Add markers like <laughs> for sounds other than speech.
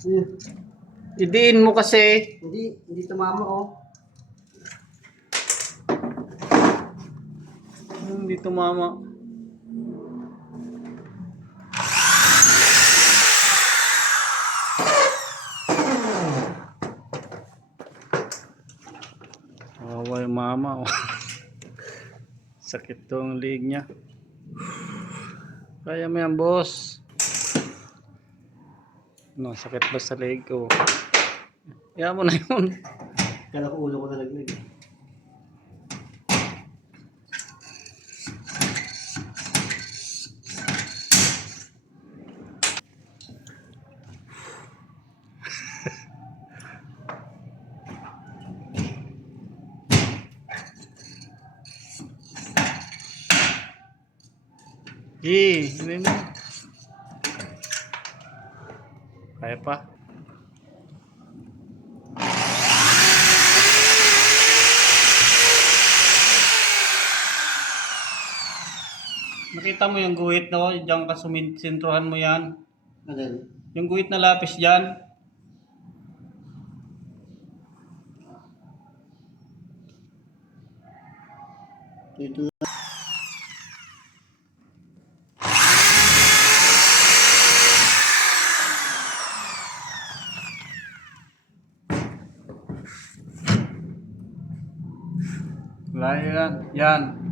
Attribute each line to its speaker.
Speaker 1: Hmm.
Speaker 2: Idiin mo kasi.
Speaker 1: Hindi, hindi tumama oh.
Speaker 2: Hindi tumama. Yung mama. oh. <laughs> Sakit tong leg niya. Kaya mo yan, boss. No, sakit ba sa leg ko? Kaya mo na yun.
Speaker 1: Kala ko ulo ko nalaglag.
Speaker 2: Gi, hindi mo. Kaya pa. Nakita mo yung guhit no? Diyan ka sumintrohan mo yan.
Speaker 1: Ano yun?
Speaker 2: Yung guhit na lapis dyan.
Speaker 1: Dito na.
Speaker 2: Wala yan. Yan.